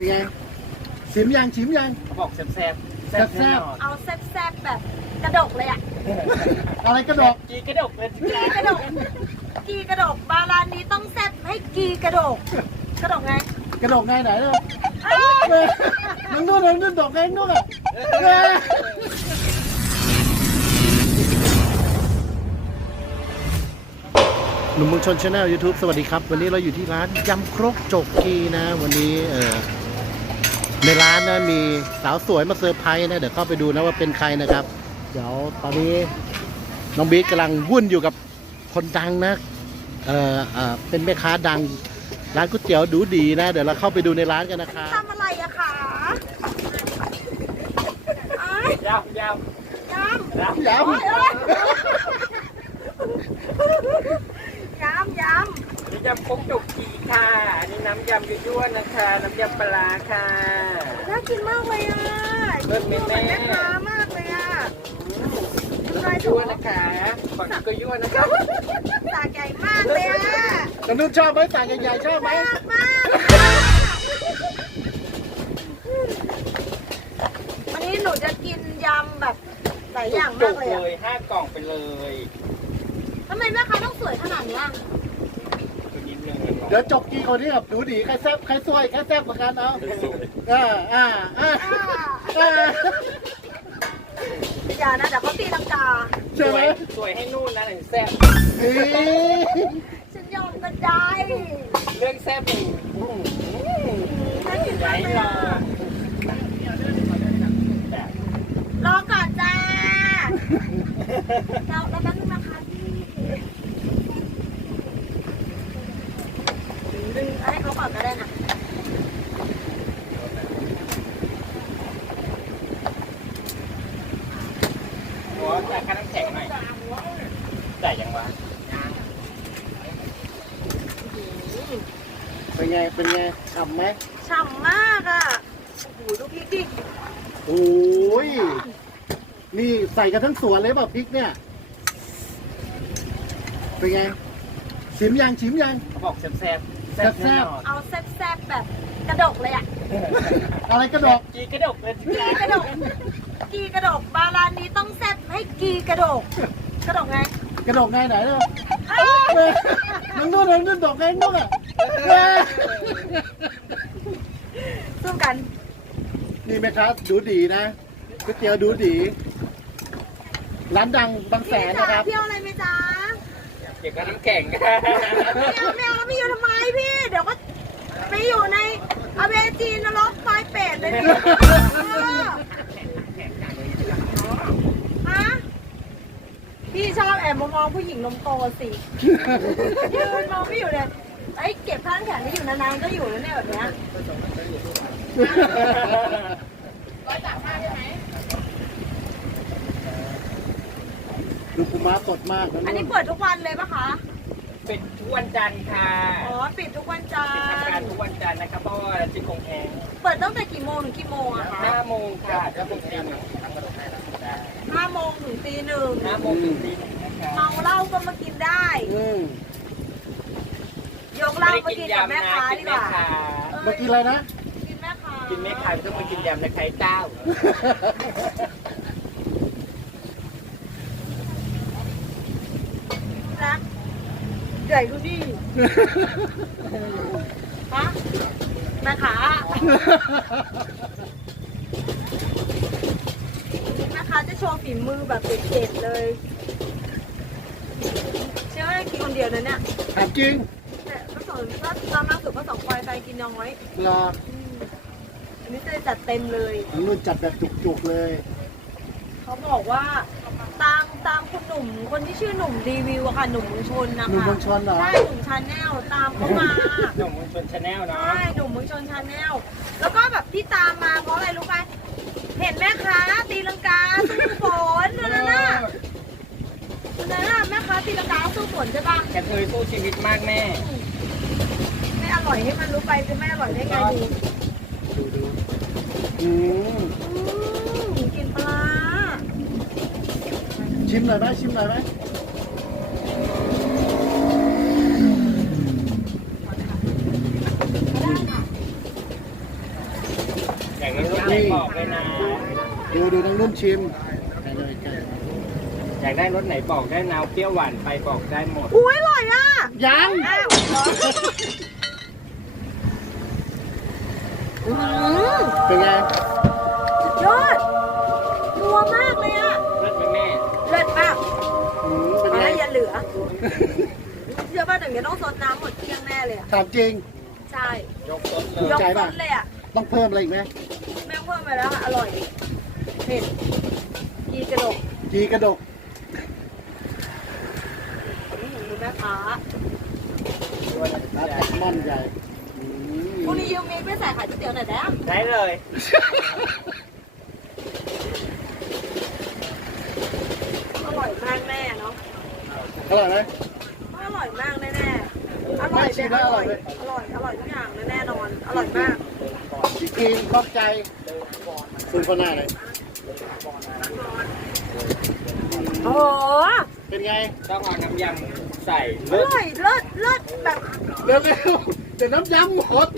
ป็นไงชิมยังชิมยังบอกแซ่บแซ่บแซ่บเอาแซ่บแซ่บแบบกระดกเลยอะอะไรกระดกกีกระดกเลยกีกระดกกีกระดกบาลานี้ต้องแซ่บให้กีกระดกกระดกไง กระดกไงไหนเนาะมันนู่นนู่นดอกไงนู่นอะหนุ่มมึงชนชาแนลยูทูบสวัสดีครับ วันนี้เราอยู่ที่ร้านยำครกจกกีนะวันนี้เออในร้านนะมีสาวสวยมาเซอร์ไพรส์นะเดี๋ยวเข้าไปดูนะว่าเป็นใครนะครับ เดี๋ยว ตอนนี้ น้องบีกกำลังวุ่นอยู่กับคนดังนะ เออเออเป็นแม่ค้าดัง ร้านก๋วยเตี๋ยวดูดีนะเดี๋ยวเราเข้าไปดูในร้านกันนะครับทำอะไรอะคะยำยำยำยำยำยำยำ้ำยำคกจดกจีค่ะอันนี้น้ำยำยี่ยวนะคะ น้ำยำปลาค่ะน่ากินมากเลยอ่ะเริ่มเป็นแม่ค้ามากเลยอ่ะนยั่วนะคะฝักก็ยั่วนะคะตาใหญ่มากเลยอ่ะกันนุ่ชอบไหมตาใหญ่ชอบไหมวันนี้หนูจะกินยำแบบหลายอย่างมากเลยห้ากล่องไปเลยทำไมแม่ค้าต้องสวยขนาดนี้เดี๋ยวจบกี่คนที่แบบดูดีใครแซบใครสวยใครแซบเหมือนกันเอาเออ่าอ่า อ่าอ่าอ่าอ่าอ่าอ่าอ่าอ่าอ่าอ่าอ่าอ่าอ่าอ่าอ่าอ่าอ่นอ่าอ่าอ่าอ่าอ่าอ่าอ่าอ่าอ่าอ่าอ่อ่าอ่าอ่่าอ่าอ่าอราอ่าอ่าอ่าอ่าอ่าอ่าอาอใสกันทั้งสวนเลยป่ะพริกเนี่ยเป็นไงชิมยังชิมยังบอกแซ่บแซ่บแซ่บเอาแซ่บแซ่บแบบ กระดกเลยอะอะไรกระดก กีกระดกเลยกีกระดกกีกระดก บาลานี้ต้องแซ่บให้กีกระดก กระดกไง กระดกไงไหนเนาะมันนู่นมันนู่นดอกไงนู่นอะซส่้กันนี่ไหมครับดูดีนะก๋วยเตี๋ยวดูดีร้านดังบางแสนนะครับเที่ยวอะไรไหมจ๊ะเก็บกันน้ำแข็งพี่เอาไมวเอาอยู่ทำไมพี่ เดี๋ยวก็ไปอยู่ในอาเวจีนรกไฟเป็ดเลยพี่พี่ชอบแอบมองผู้หญิงนมโตสิยืนมองไม่อยู่เลยไอ้เก็บข้างแขนที่อยู่นานๆก็อยู่แล้วเนี่ยแบบเนี้ยร้อยจับผ้าได้ไหมคูอปูม้าสดมาก อันนี้เปิดทุกวันเลยปะคะปิดทุกวันจันทร์ค่ะ อ๋อปิดทุกวันจันทร์ทำการทุกวันจันทร์นะครับเพราะว่าจิคงแหงเปิดตั้งแต่กี่โมงถึงกี่โมงอะคะห้าโมงค่ะแล้วปิดตีหนึ่งห้าโมงถึงตีหนึ่งห้าโมงถึงตีหนึ่งเมาเหล้าก็มากินได้อืยกเหล้ามากินกับแม่ค้าดีกว่ามากินอะไรนะ กินแม่ค้ากินแม่ค้าต้องมากินยำในไข่เจ้าใหญ่ดูนี่ฮะแม่ขาแม่ขาจะโชว์ฝีมือแบบเด็ดเลย เชื่อไหมกินคนเดียวนะเนี่ยกินแต่ก็สองถ้าจะมากถึงก็สองควายไปกินน้อยลออันนี้จะจัดเต็มเลยอันู้นจัดแบบจุกๆเลย เขาบอกว่าตามคุณหนุ่มคนที่ชื่อหนุ่มรีวิวอะค่ะหนุ่มมือชนนะคะหนุ่มมือชนเหรอใช่หนุ่มชาแนลตามเขามาหนุ่มมือชนชาแนลนะใช่หนุ่มมือชนชาแนลแล้วก็แบบที่ตามมาเพราะอะไรรู้ไหมเห็นแม่ค้าตีลังกาสู้ฝนนะน่าน่แม่ค้าตีลังกาสู้ฝนใช่ปะแกเคยสู้ชีวิตมากแม่ไม่อร่อยให้มันรู้ไปจะไม่อร่อยได้ไงดูดูดู chim lại bác chim lại bác ดูดูทั้งรุ่นชิมอยากได้รถไหนบอกได้ นาวเปรี้ยวหวานไปบอกได้หมดอุ้ยอร่อยอ่ะยังเป็นไงสุดยอดรัวมากเลยอ่ะป้าเอาแล้วอย่าเหลือ เชื่อป้าเดี๋ยวนี้ต้องซดน้ำหมดเที่ยงแน่เลยถามจริง ใช่ยกต้เลยอ่ะต้องเพิ่มอะไรอีกไหมแม่เพิ่มไปแล้วอร่อยเผ็ดกีกระดกกีกระดกนะคะมั่นใจพรุ่งนี้ยูมีไปใส่ขายก๋วยเตี๋ยวหน่อยได้ไหมได้เลยอร่อยมากแน่เนาะ อร่อยไหมอร่อยมากแน่แน่อร่อยแน่อร่อย อร่อยทุกอย่างแน่นอน อร่อยมากพี่กินขอบใจซื้อคนหน้าเลยโอ้โหเป็นไง ต้องเอาน้ำยำใส่เลือดเลือดเลือดแบบเร็วเร็วเดี๋ยวน้ำยำหมด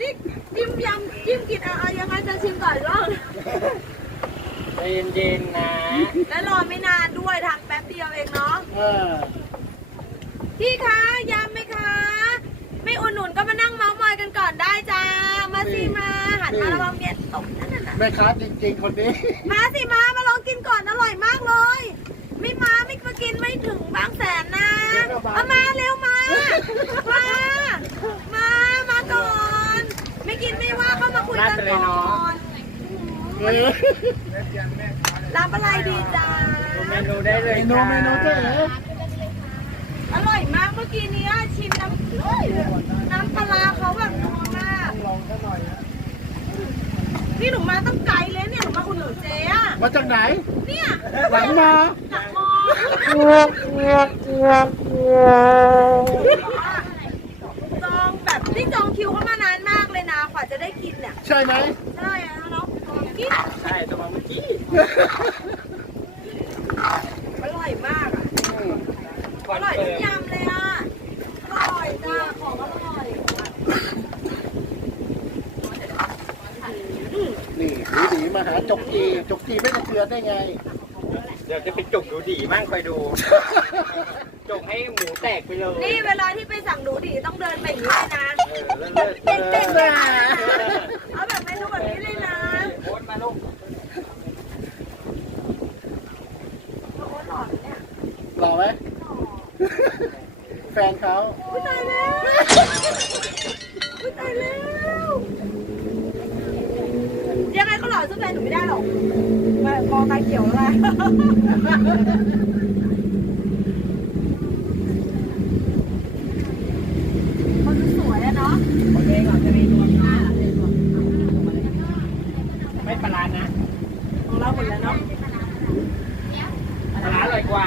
นี่จิ้มยำจิ้มกินอะไรยังไงจะชิมก่อนล่ะเย็นๆ นะ และรอไม่นานด้วยทางแป๊บเดียวเองเนาะพี่คะยามไหมคะ ไม่อุ่นหนุนก็มานั่งเมาส์มอยกันก่อนได้จ้า มาสิมา หันมาระงเมียตกนั่นน่ะ แม่ค้าจริงๆ คนนี้ มาสิมามาลองกินก่อนอร่อยมากเลย ไม่มาไม่มา กินไม่ถึงบางแสนนะมามาเร็วมา มามา มาก่อน ไม่กินไม่ว่าเข้ามาคุยกันก่อนรับอะไรดีจ้าเมนูได้เลยเมนูเมนูเจ๋อร่อยมากเมื่อกี้นี้ชิมน้ำน้ำปลาเขาแบบนัวมากนี่หนูมาต้องไกลเลยเนี่ยหนูมาคุณหนูเจ๊อะมาจากไหนเนี่ยหลังมาหลังมอจองแบบที่จองคิวเขามานานมากเลยนะกว่าจะได้กินเนี่ยใช่ไหมใช่แล้วนาะกี้ใช่ต่วาเมื่อกี้มันอร่อยมากอ่ะอร่อยทุกยำเลยอ่ะอร่อยจ้า ของอร่อยนี่ดูดีมาหาจกจีจกจีไม่ต้องเกลือได้ไง เดี๋ยวจะไปจกดูดีบ้างคอยดู จกให้หมูแตกไปเลย นี่เวลาที่ไปสั่งดูดีต้องเดินไปอย่างนี้นะเล่นเล่นเล่นเล่นแฟนเขาอุ้ยตายแล้วอุ้ยตายแล้วยังไงก็หล่อซื้อแฟนหนูไม่ได้หรอกมามองตาเขียวแล้วนะไม่ปลาลานนะของเราหมดแล้วเนาะปลาลานอร่อยกว่า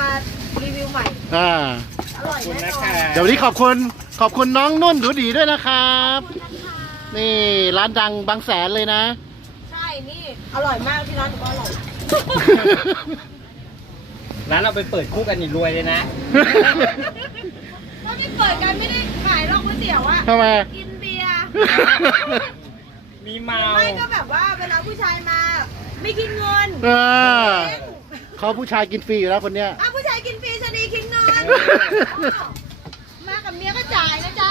มารีวิวใหม่ อ่า อร่อยแน่นอเดี๋ยวนี้ขอบคุณขอบคุณน้องนุ่นดูดีด้วยนะครับนี่ร้านดังบางแสนเลยนะ ใช่นี่อร่อยมากที่ร้านก็อร่อย ร้านเราไปเปิดคู่กันนี่รวยเลยนะตอนนี่เปิดกันไม่ได้ขายรอกก๋วยเตี๋ยวอะทำไม กินเบียร์ มีเมาไม่ก็แบบว่าเวลาผู้ชายมาไม่กินเงินเออขาผู้ชายกินฟรีอยู่แล้วคนเนี้ยอ้าผู้ชายกินฟรีชนีคิงนอน มากับเมียก็จ่ายนะจ๊ะ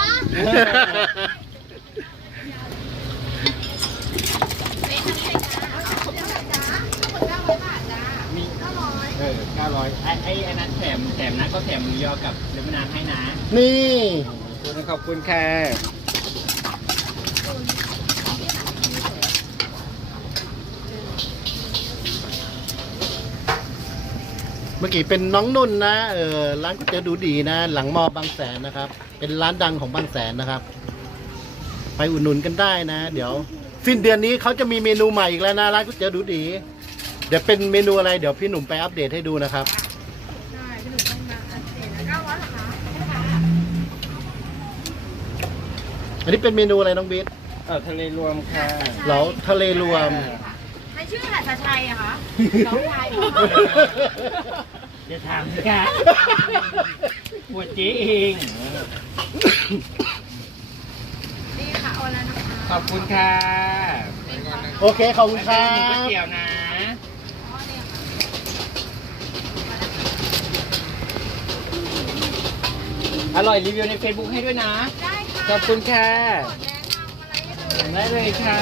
ไอ้ไอ้นั้นแถมแถมนะ ก็แถมยอกับเลมอนาให้นะ นี่ ขอบคุณนขอบคุณแค่เมื่อกี้เป็นน้องนุ่นนะ เออร้านก๋วยเตดูดีนะหลังมอบางแสนนะครับ เป็นร้านดังของบางแสนนะครับ ไปอุดหนุนกันได้นะ เดี๋ยวสิ้นเดือนนี้เขาจะมีเมนูใหม่อีกแล้วนะร้านก๋วยเตดูดี เดี๋ยวเป็นเมนูอะไรเดี๋ยวพี่หนุ่มไปอัปเดตให้ดูนะครับอันนี้เป็นเมนูอะไรน้องบิ๊ทะเลรวมค่ะเหล้วทะเลรวมชื่อหาชชัยอะคะน้องชายจะถามกันปวดจีเอง นี่ค่ะเอาแล้นะคะขอบคุณค่ะ โอเคขอบคุณค่ะอร่อยรีวิวในเฟซบุ๊กให้ด้วยนะขอบคุณค่ะได้เลยค่ะ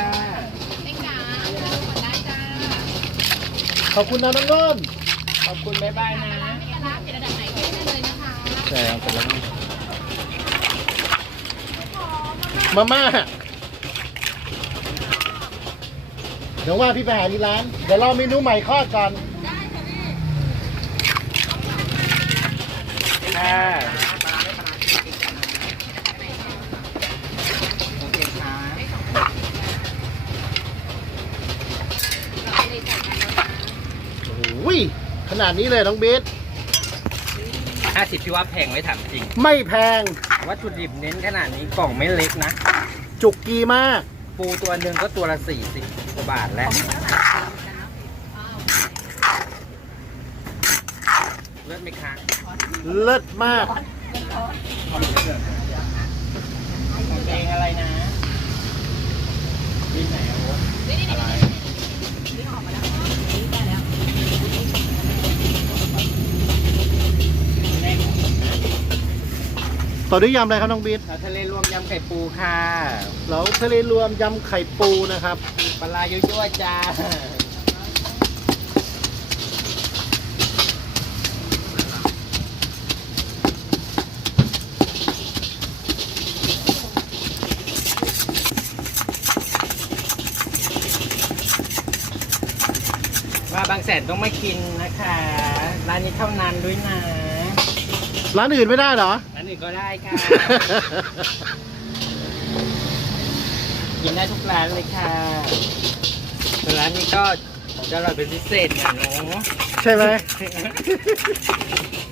ขอบคุณนะน้องนนขอบคุณบ๊ายบายนะใช่เอาไปแล้มาม่า เดี๋ยวว่าพี่ไปหาที่ร้านเดี๋ยวเราเมนูใหม่ข้อกันได้ค่ะพี่ยขนาดนี้เลยน้องเบสห้าสิบพี่ว่าแพงไม่ถามจริง ไม่แพงวัตถุดิบเน้นขนาดนี้กล่องไม่เล็กนะ จุกกีมาก ปูตัวหนึ่งก็ตัวละสี่สิบกว่าบาทแล้ว เลิศไหมคะเลิศมาก อะไรนะมีไหนอะวะอตอนนี้ยำอะไรครับน้องบีททะเลรวมยำไข่ปูค่ะแล้วทะเลรวมยำไข่ปูนะครับ ปลายยั่วจ้า ว่าบางแสนต้องไม่กินนะคะร้านนี้เท่านั้นด้วยนะ ร้านอื่นไม่ได้เหรอนึ่งก็ได้ค่ะกินได้ทุกร้านเลยค่ะร้านนี้ก็จะอร่อยเป็นพิเศษอย่น้อใช่ไหม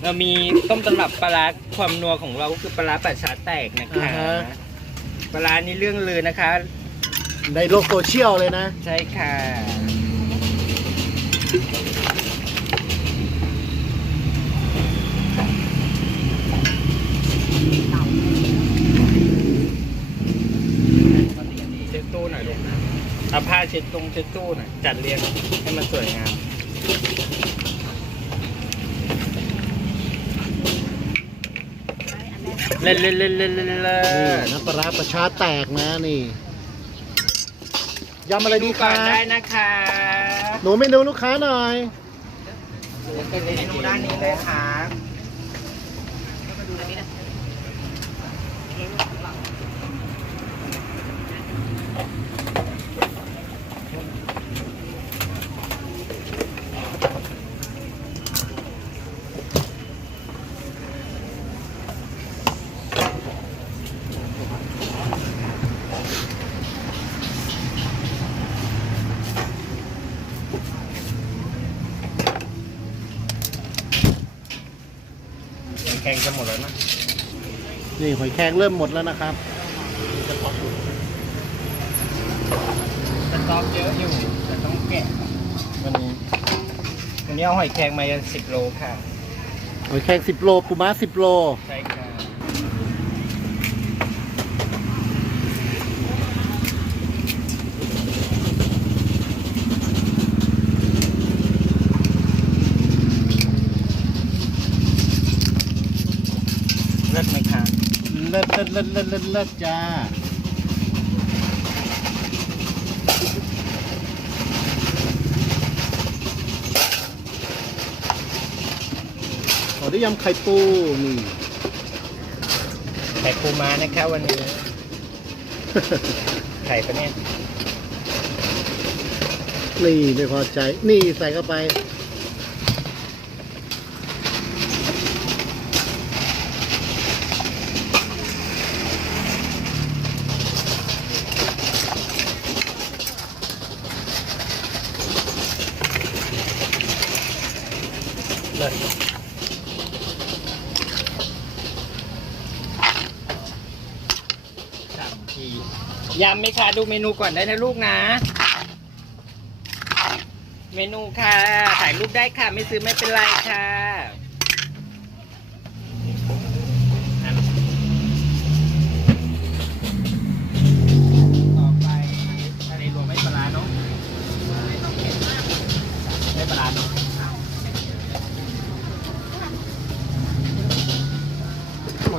เรามีต้มตำรับปลาความนัวของเราก็คือปลาปลาชาแตกนะคะ ปลานี้เรื่องเลยนะคะ ในโลกโซเชียลเลยนะ ใช่ค่ะช็ดตรงเช็ดตู้น่ะจัดเรียงให้มันสวยงามเล่นเล่นเล่นเล่นเล่นเล่นปลาชาแตกนะนี่ยำอะไรดีคนได้นะคะหนูเมนูลูกค้าหน่อยเป็นเมนูด้านนี้เลยค่ะงกันหมดแล้วนะนี่หอยแครงเริ่มหมดแล้วนะครับ จะตอกอยู่จะตอกเยอะอยู่แต่ต้องแกะวันนี้ วันนี้เอาหอยแครงมาสิบโลค่ะ หอยแครงสิบโลปูม้าสิบโลลิศเลิศเลิศเลิศจ้าขอได้ยำไข่ปู นี่ ไข่ปูมา นะครับวันนี้ ไข่ปะเนี่ยนี่ ไม่พอใจนี่ใส่เข้าไปยำไหมคะดูเมนูก่อนได้นะลูกนะ เมนูค่ะ ถ่ายรูปได้ค่ะ ไม่ซื้อไม่เป็นไรค่ะ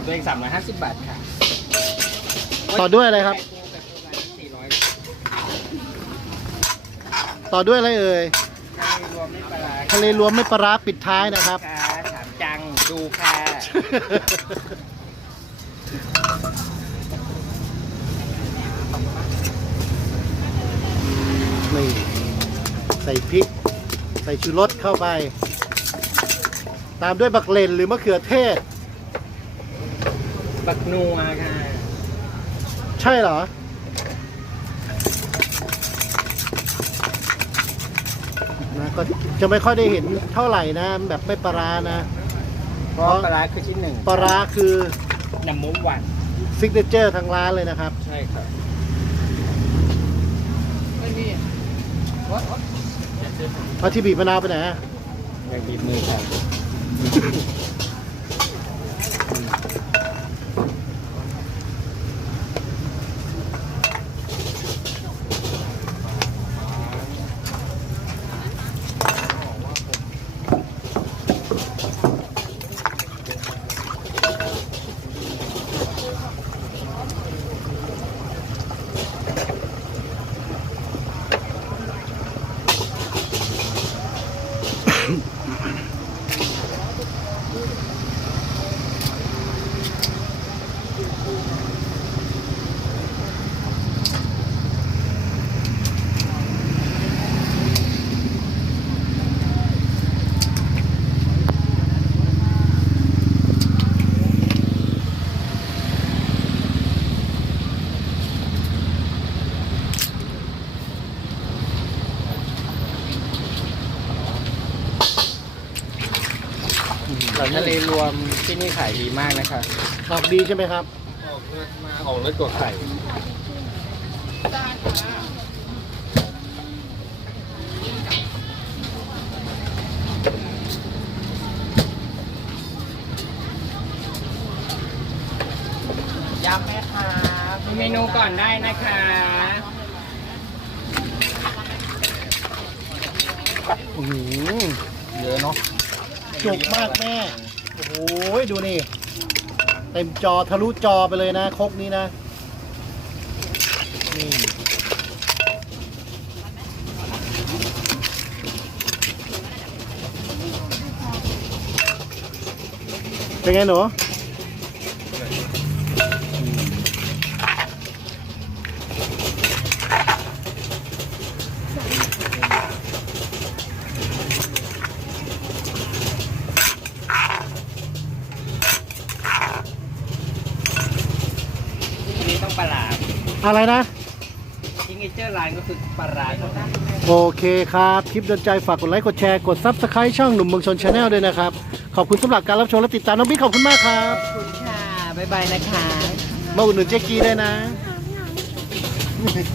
ตัวเองสามร้อยห้าสิบบาทค่ะ ต่อด้วยอะไรครับต่อด้วยอะไรเอ่ยทะเลรวมไม่ปลาปิดท้ายนะครับสามจัง ดูแค่นใส่พริกใส่ชูรสเข้าไป ตามด้วยบักเลนหรือมะเขือเทศ บักนัวค่ะ ใช่เหรอก็จะไม่ค่อยได้เห็นเท่าไหร่นะ แบบไม่ปลานะ เพราะปลาคือชิ้นหนึ่งปลาคือนำมุมหวานซิกเนเจอร์ทางร้านเลยนะครับ ใช่ครับเอาที่บีบมะนาวไปไหนยังบีบมือครัที่นี่ขายดีมากนะคะออกดีใช่ไหมครับ ออกเลือดมาออกเลือดตัวไข่ยำไหมครับเมนูก่อนได้นะคะ โอ้โห เยอะเนาะจุกมากแม่โอ้ยดูนี่ เต็มจอทะลุจอไปเลยนะครกนี้นะนี่เป็นไงหนูอะไรนะทิงเจอร์ลายก็คือปลาไหลโอเคครับ คลิปดนใจ ฝากกดไลค์ กดแชร์ กดซับสไครต์ช่องหนุ่มเมืองชนชาแนลด้วยนะครับ ขอบคุณสำหรับการรับชมและติดตามน้องบิ๊กขอบคุณมากครับ ขอบคุณค่ะ บ๊ายบายนะคะ มาอุดหนุนเจ๊กี้ได้นะ